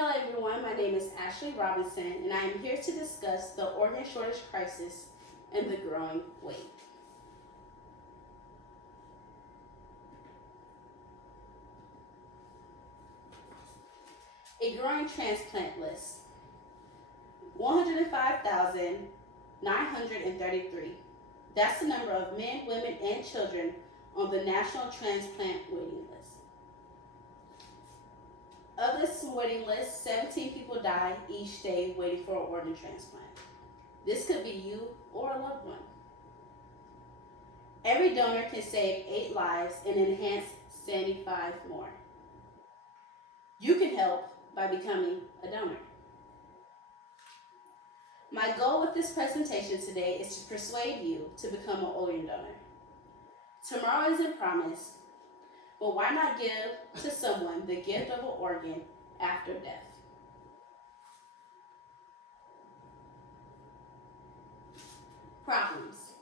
Hello everyone, my name is Ashley Robinson and I am here to discuss the organ shortage crisis and the growing wait. A growing transplant list. 105,933. That's the number of men, women, and children on the national transplant waiting list. Of this waiting list, 17 people die each day waiting for an organ transplant. This could be you or a loved one. Every donor can save 8 lives and enhance 75 more. You can help by becoming a donor. My goal with this presentation today is to persuade you to become an organ donor. Tomorrow isn't promised, but why not give to someone the gift of an organ after death? Problems.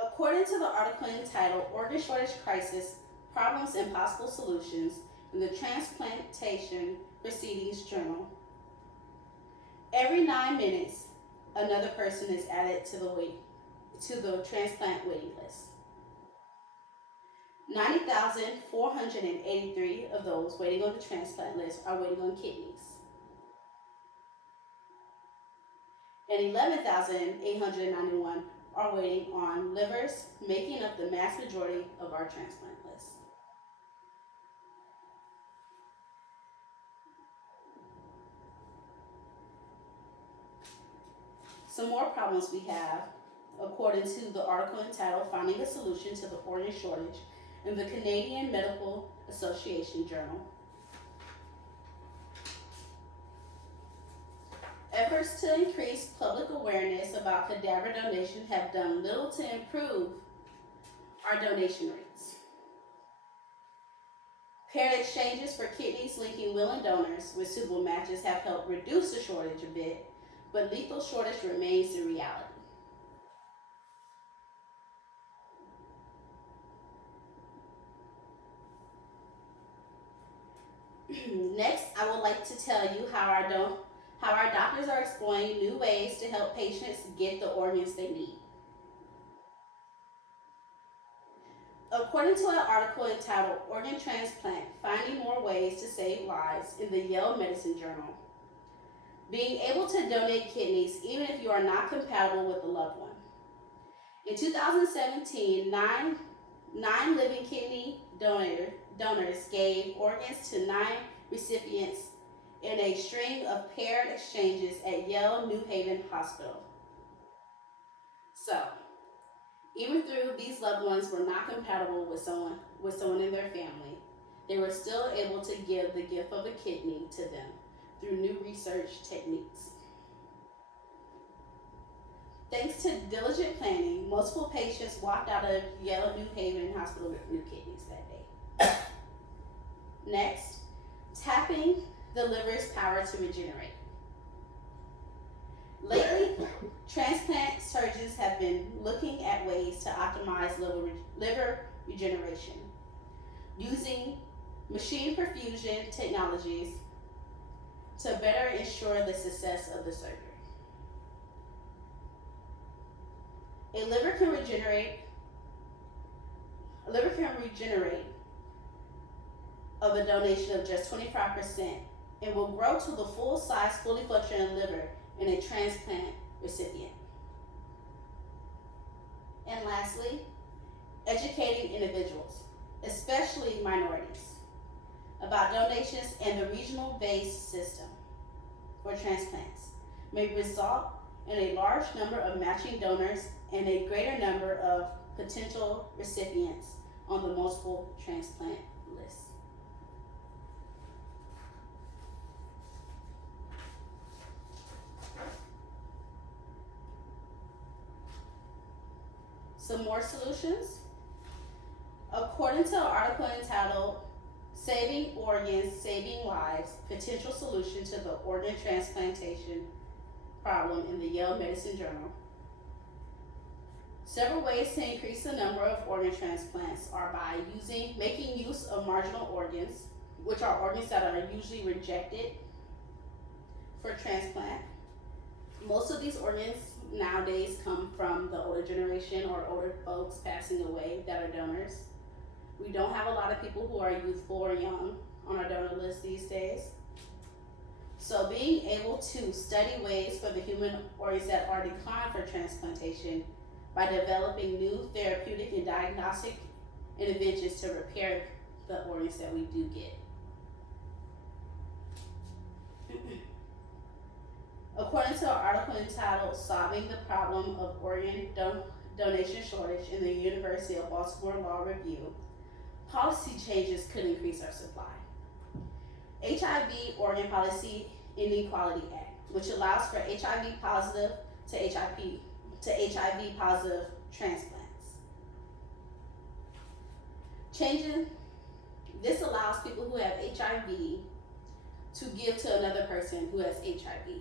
According to the article entitled Organ Shortage Crisis, Problems and Possible Solutions in the Transplantation Proceedings Journal, every 9 minutes, another person is added to the transplant waiting list. 90,483 of those waiting on the transplant list are waiting on kidneys. And 11,891 are waiting on livers, making up the mass majority of our transplant list. Some more problems we have, according to the article entitled Finding a Solution to the Organ Shortage in the Canadian Medical Association Journal. Efforts to increase public awareness about cadaver donation have done little to improve our donation rates. Paired exchanges for kidneys linking willing donors with suitable matches have helped reduce the shortage a bit, but lethal shortage remains the reality. Next, I would like to tell you how our doctors are exploring new ways to help patients get the organs they need. According to an article entitled Organ Transplant, Finding More Ways to Save Lives in the Yale Medicine Journal, being able to donate kidneys even if you are not compatible with a loved one. In 2017, nine living kidney donors gave organs to 9 recipients in a string of paired exchanges at Yale New Haven Hospital. So, even though these loved ones were not compatible with someone in their family, they were still able to give the gift of a kidney to them through new research techniques. Thanks to diligent planning, multiple patients walked out of Yale New Haven Hospital with new kidneys that day. Next, tapping the liver's power to regenerate. Lately, transplant surgeons have been looking at ways to optimize liver regeneration using machine perfusion technologies to better ensure the success of the surgery. A liver can regenerate of a donation of just 25% and will grow to the full size, fully functioning liver in a transplant recipient. And lastly, educating individuals, especially minorities, about donations and the regional-based system for transplants may result in a large number of matching donors and a greater number of potential recipients on the multiple transplant list. Some more solutions. According to an article entitled Saving Organs, Saving Lives, Potential Solution to the Organ Transplantation Problem in the Yale Medicine Journal, several ways to increase the number of organ transplants are by making use of marginal organs, which are organs that are usually rejected for transplant. Most of these organs nowadays come from the older generation or older folks passing away that are donors. We don't have a lot of people who are youthful or young on our donor list these days. So being able to study ways for the human organs that are declined for transplantation by developing new therapeutic and diagnostic interventions to repair the organs that we do get. According to an article entitled Solving the Problem of Organ Donation Shortage in the University of Baltimore Law Review, policy changes could increase our supply. HIV Organ Policy Inequality Act, which allows for HIV positive to HIV positive transplants. This allows people who have HIV to give to another person who has HIV.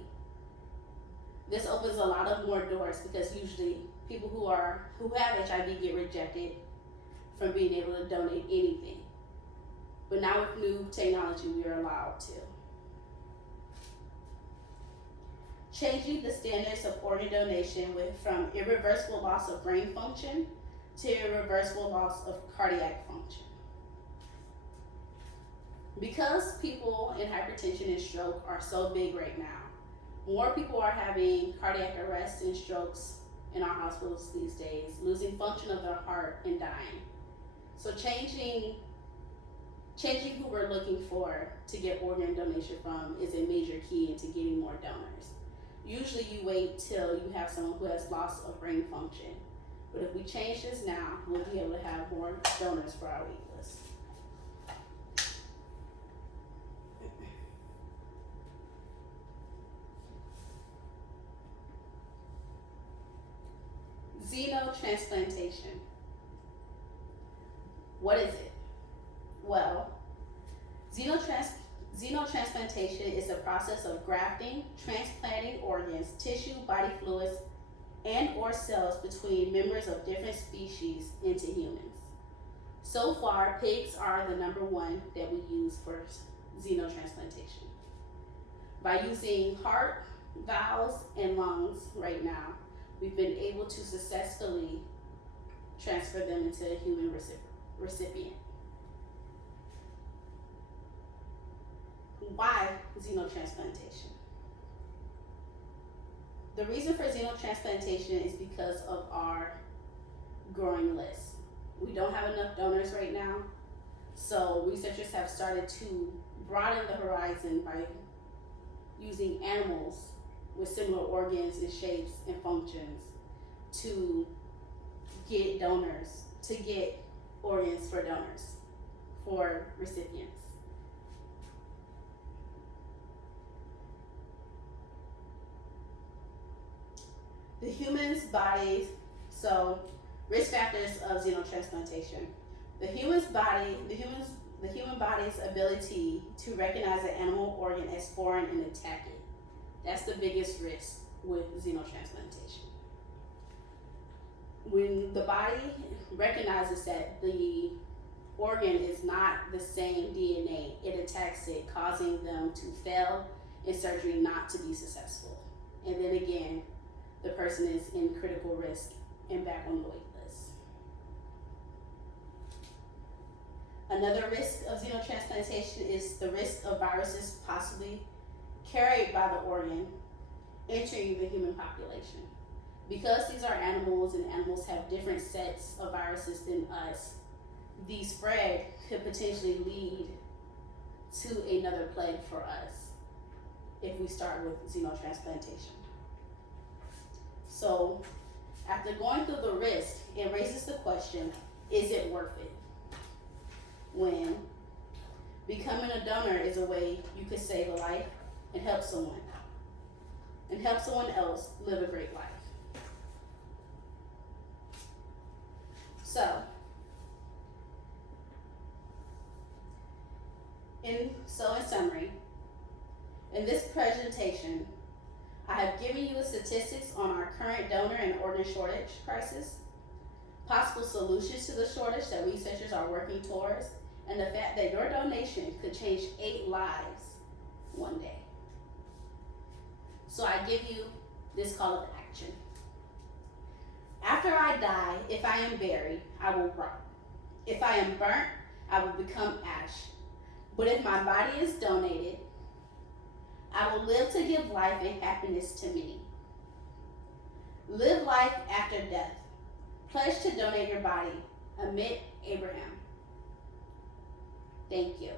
This opens a lot of more doors because usually people who have HIV get rejected from being able to donate anything. But now with new technology, we are allowed to. Changing the standards of organ donation from irreversible loss of brain function to irreversible loss of cardiac function. Because people in hypertension and stroke are so big right now, more people are having cardiac arrests and strokes in our hospitals these days, losing function of their heart and dying. So changing who we're looking for to get organ donation from is a major key into getting more donors. Usually you wait till you have someone who has loss of brain function. But if we change this now, we'll be able to have more donors for our wait list. Xenotransplantation. What is it? Well, xenotransplantation is the process of grafting, transplanting organs, tissue, body fluids, and or cells between members of different species into humans. So far, pigs are the number one that we use for xenotransplantation. By using heart, valves, and lungs right now, we've been able to successfully transfer them into a human recipient. Why xenotransplantation? The reason for xenotransplantation is because of our growing list. We don't have enough donors right now, so researchers have started to broaden the horizon by using animals with similar organs and shapes and functions to get donors, to get organs for donors, for recipients. The human's body, so risk factors of xenotransplantation. The human body's ability to recognize an animal organ as foreign and attack it. That's the biggest risk with xenotransplantation. When the body recognizes that the organ is not the same DNA, it attacks it, causing them to fail and surgery not to be successful. And then again, the person is in critical risk and back on the wait list. Another risk of xenotransplantation is the risk of viruses possibly carried by the organ entering the human population. Because these are animals and animals have different sets of viruses than us, the spread could potentially lead to another plague for us if we start with xenotransplantation. So after going through the risk, it raises the question, is it worth it? When becoming a donor is a way you could save a life and help someone else live a great life. So, in summary, in this presentation, I have given you the statistics on our current donor and organ shortage crisis, possible solutions to the shortage that researchers are working towards, and the fact that your donation could change 8 lives one day. So I give you this call of action. After I die, if I am buried, I will rot. If I am burnt, I will become ash. But if my body is donated, I will live to give life and happiness to many. Live life after death. Pledge to donate your body. Amit Abraham. Thank you.